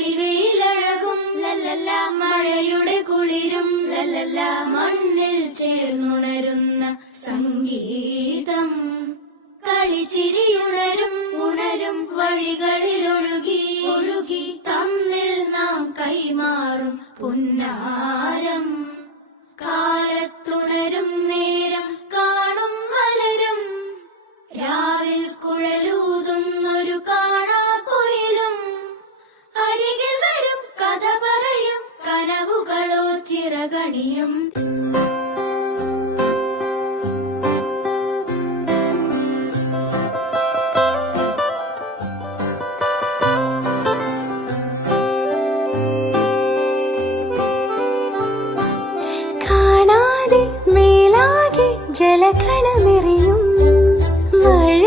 തെളിവെയിലഴകും ലല്ലല്ല, മഴയുടെ കുളിരും ലല്ലല്ല, മണ്ണിൽ ചേർന്നുണരുന്ന സംഗീതം. കളിച്ചിരിയുണരും ഉണരും വഴികളിൽ ഒഴുകി ഒഴുകി തമ്മിൽ നാം കൈമാറും പുന്നാരം. കാലത്തുണരും നേരം കാണും മലരും, രാവിൽ കുഴലൂതുന്നൊരു കാണാക്കുയിലും. അരികിൽ വരും കഥ പറയും കനവുകളോ ചിറകണിയും. ജലകളമെറിയും മഴ